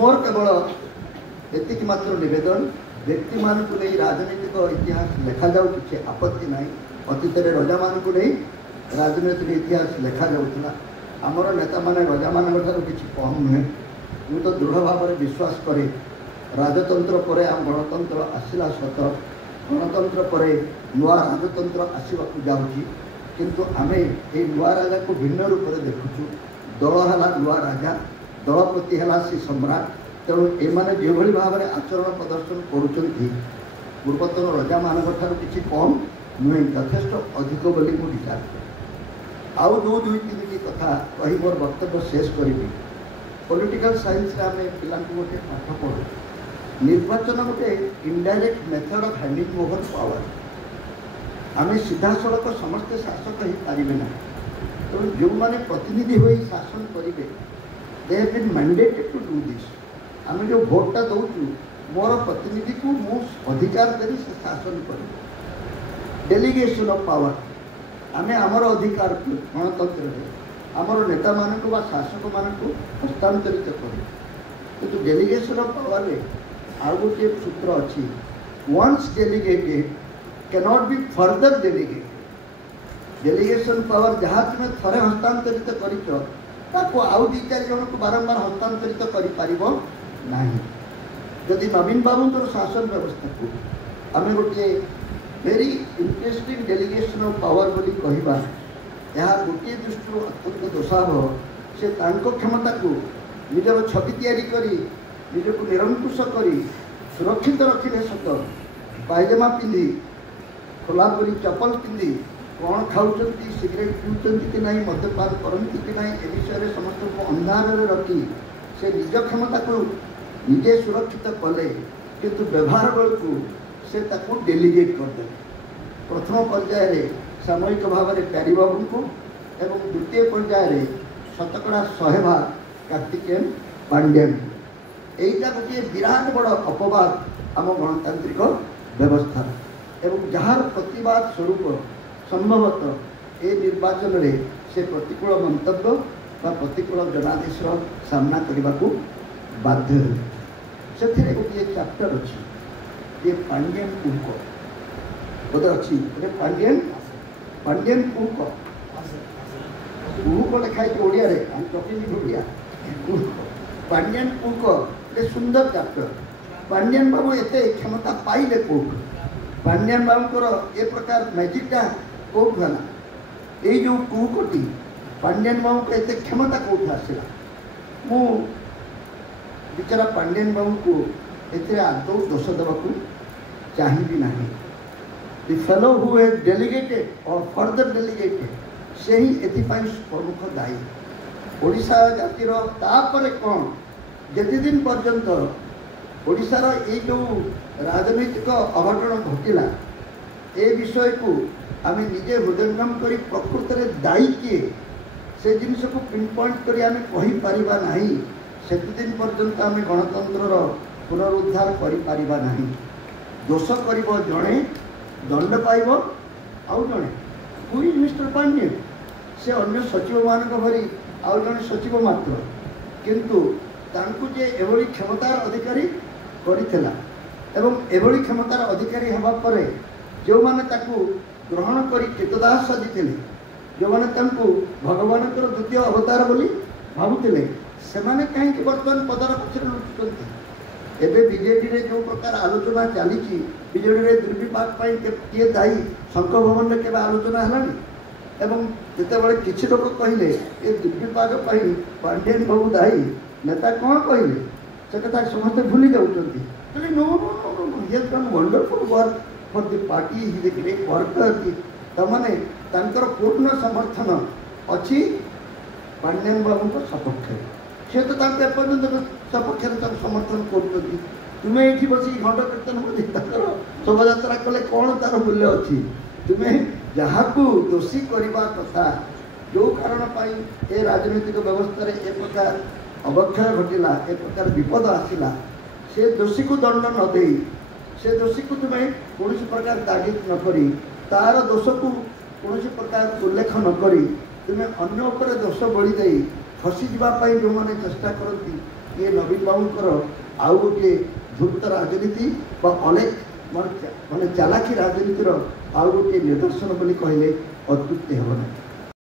मोर केवल एतिक मात्र निवेदन व्यक्ति मान को नहीं राजनीतिक इतिहास लेखा जाऊ किसी आपत्ति ना अतीत रजा मान को नहीं राजनीतिक इतिहास लेखा जाऊला आमर नेता माने रजा मान किसी कम नुहे मुझे तो दृढ़ भाव में विश्वास करे राजतंत्र पर आम गणतंत्र आसला सत गणतंत्र पर नुआ राजतंत्र आसवाक जाऊँगी किंतु आमे ये नुआ राजा को भिन्न रूप से देखुचु दल है नुआ राजा दलपति है सी सम्राट तेणु एमाने जो भाव में आचरण प्रदर्शन करुँच पूर्वतन रजा मान किसी कम नुहे यथेष अधिक बोली मुझे विचार करें आउ जो दुई तीन कथा कही मोर वक्तव्य शेष करी पॉलिटिकल साइंस रे आमे पिला गोटे पाठ पढ़ू निर्वाचन गोटे indirect method of handing over power आमे सीधा सड़क समस्ते शासक ही पारिबे ना तो जो माने प्रतिनिधि होई शासन करिवे they have been mandated to do this आमे जो वोटटा दउचु मोर प्रतिनिधि को मु अधिकार देरी से शासन करिवे डेलीगेशन ऑफ पावर आमे हमर अधिकार गणतंत्र रे आमर नेता मानक बा शासक मानक हस्तांतरित करें किंतु डेलीगेशन ऑफ पावर रे आउ गोटे सूत्र अच्छी once delegated cannot be further delegated delegation power जहाँ तुम्हें थरे हस्तांतरित कर आउ दी चार जन को बारंबार हस्तांतरित कर जदि नवीन बाबू शासन व्यवस्था को आम गोटे very interesting delegation of power बोली कहवा यह गोटे दृष्टि अत्यंत दोषावह से क्षमता को निजर छवि तैयारी करी निजक निरंकुश करी सुरक्षित रखिले सत पायजामा पिंधि खोलापुरी चपल पिंधि कौन खाऊँ सिगरेट पीऊँ कि ना मद्यपान करती कि ना ए विषय समस्त को अंधार रखी से निज क्षमता को निजे सुरक्षित कले किंतु व्यवहार बेलू से डेलीगेट करदे प्रथम पर्यायर सामयिक भाव में प्यारी बाबू को एवं द्वितीय पर्यायर शतकड़ा 100 भाग कार्तिकेयन पांड्यन यहीटा गोटे विराट बड़ अपवाद आम गणतांत्रिक व्यवस्था एवं जार प्रतिवाद स्वरूप संभवतः ये निर्वाचन में से प्रतिकूल मंतव्य बा प्रतिकूल जनादेश सामना करने को बाध्य से गोटे चैप्टर अच्छी ये पांड्यन कुंक बोधे अच्छी पांड्यन कुंक कुंक लिखाई ओडिया ओडिया पांड्यन कुंक गोटे सुंदर चैप्टर पांड्यन बाबू एत क्षमता पाइले कौट पांड्यन बाबूर ए प्रकार मैजिकटा कौट है ये जो कुंकटी पांड्यन बाबू को एत क्षमता कौट आसला मु बिचारा पांड्यन बाबू को एते आदौ दोष देवाक चाहिए ना The fellow who has delegated or further delegated से ही एथिपाई प्रमुख दायी ओडिशा जातिर तापर कौन जिते दिन पर्यंत ओडिशार ये जो राजनैतिक अघटन घटिला ए विषय को आम निजे हृदयंगम कर प्रकृत में दायी किए से जिनस को पिन पॉइंट कर आम कहीपर ना से दिन पर्यंत आम गणतंत्र पुनरुद्धार कर दोष कर जड़े दंड पाइब आउ जड़े हु इज मिस्टर पांड्यन से अन्य सचिव मान भरी आउ जड़े सचिव मात्र किंतु तांकु जे एभली क्षमतार अधिकारी करिथिला एवं एभली क्षमतार अधिकारी हेबा परे जो माने ताकू ग्रहण करी कृतदास साजिथिले जो माने तांकु भगवानकर द्वितीय अवतार बोली भाबुथिले सेमाने काहेकि वर्तमान पदर पछरे लुटुचंती एबे बीजेडी रे जो प्रकार आलोचना चली बीजेडी रे दुर्विपाक किए दायी शंख भवन में केवल आलोचना है एवं जितेबाला किसी लोग कहले ये दुर्विपाक पांड्यन बाबू दायी नेता कौन कहले से कथा समस्ते भूली जाऊँगी no no no no he has done wonderful work for the party he is a great worker तमाने तांकर पूर्ण समर्थन अच्छी पांड्यन बाबू सपक्ष सी तो एपर्यंत सपक्ष समर्थन कर तुम्हें ये बस घंटा कीर्तन शोभा यात्रा कले कौन तार मूल्य अच्छी तुम्हें जहाँ को दोषी करने कथा जो कारण ये राजनीतिक व्यवस्था ए प्रकार अवक्षय घटला ए प्रकार विपद आसला से दोषी को दंड न दे से दोषी को तुम्हें कौन प्रकार तागिद न करी तार दोष को कौन प्रकार उल्लेख न करी तुम्हें अन्य दोष बड़ी दे फसी जावाई जो मैंने चेष्टा करती ये नवीन बाबूंकर आउ गोटे धूर्त राजनीति अनेक माने चालाकी राजनीतिर आउ गोटे निदर्शन बोली कहले अत्युक्ति हेब ना।